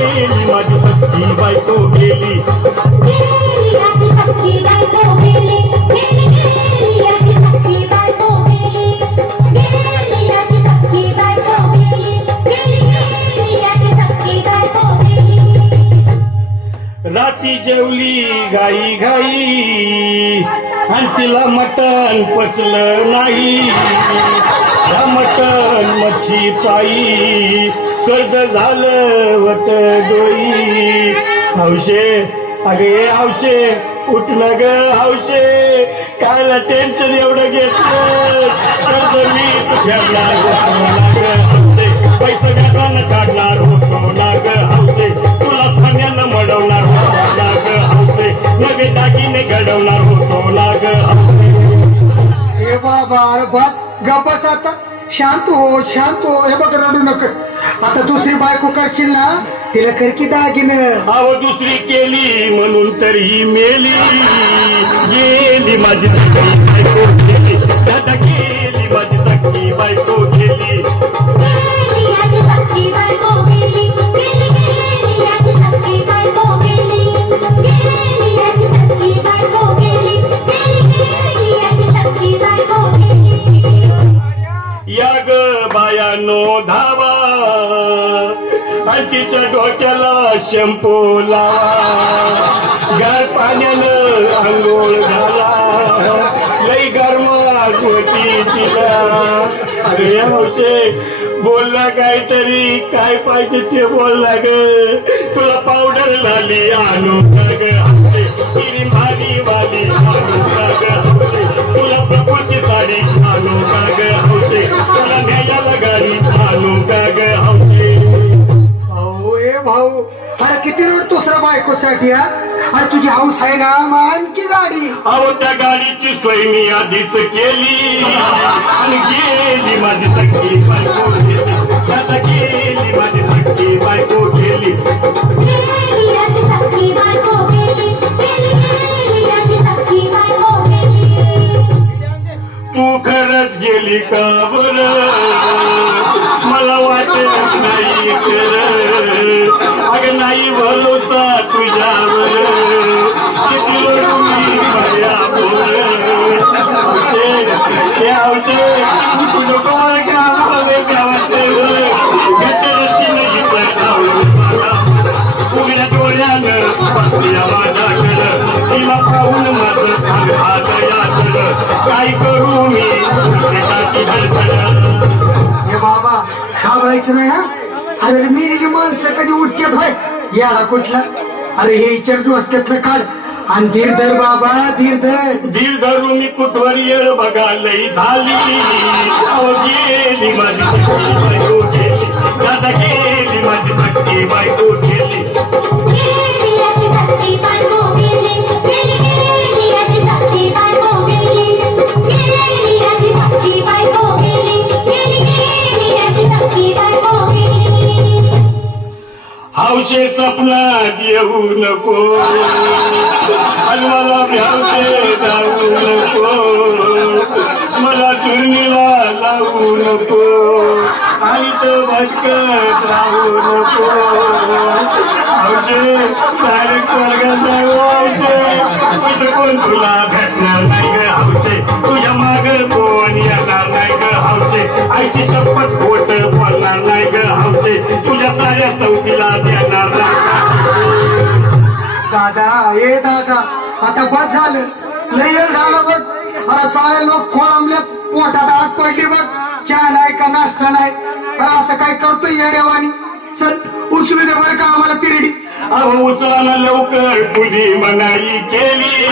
गेली आजी सख्खी बायको गेली. राती जेवली गाई गाई आणि तिला मटण पचलं नाही. या मटण मच्छी पायी कर्ज झालं वत डोई हौशे अगे हौशे उठल ग हौशे. कायला टेन्शन एवढं घेतलं. कर्ज मीच फेडणार पैसे व्याजानं काढणार. बाबा अरे बस ग आता शांत हो शांत हो. हे बघ रडू नकस. आता दुसरी बायको करशील ना तिला कर की दागिन. अहो दुसरी केली म्हणून तर ही मेली. गेली माझी सगळी बायको गेली. दादा गेली माझी सगळी बायको. धावा आणि डोक्याला शंपू लावा. गार पाण्यानं आंघोळ घाला. लई गरम होती तिला अरे हौशे बोलला काहीतरी काय पाहिजे ते बोलला ग. तुला पावडर लाली आणू का ग. वाली अरे किती रोड दुसरा बायकोसाठी अरे तुझी हाऊस आहे ना मग आणखी गाडी. अहो त्या गाडीची सोय मी आधीच केली. आणि गेली माझी सख्खी बायको गेली आता गेली माझी सख्खी बायको गेली तू खरंच गेली का बरं? नाही भरोसा तुझ्यावर. किती मी बोल हे काय उघड्या डोळ्यानं माझ्याकडं तिला पाहून माझं हात काय करू मी? हे बाबा घाबरायचं नाही हा? अरे मेलेली माणसं कधी उठतात होय? याला कुठला? अरे हे इचारडू असतात ना काल आणि धीर धर बाबा धीर धर दिल धरून मी कुठवर येळ बघा लई झाली. अहो गेली माझी सख्खी बायको गेली. दादा गेली माझी सख्खी बायको हौशे सपनात येऊ नको. आणि मला भ्यावते जाऊ नको. मला चुरणीला लावू नको. आणि तो भटकत राहू नको. हौशे डायरेक्ट वर्गात जाऊ हौशे इथं कोण तुला भेटणार नाही ग हौशे तुझ्या माग कोण येणार नाही ग हौशे आईची शपथ खोट बोलणार नाही ग हौशे तुझ्या साऱ्या चौकीला द्या दादा ए दादा आता बस झालं. लय झालं बघ. अरे सारे लोक खोळंबले पोटात आत पडली बघ. चहा नाही का नाश्ता नाही? तर असं काय करतोय येडेवानी चल उचलू दे बरं का आम्हाला तिरडी. अहो उचला लवकर तुझी मनाई केली.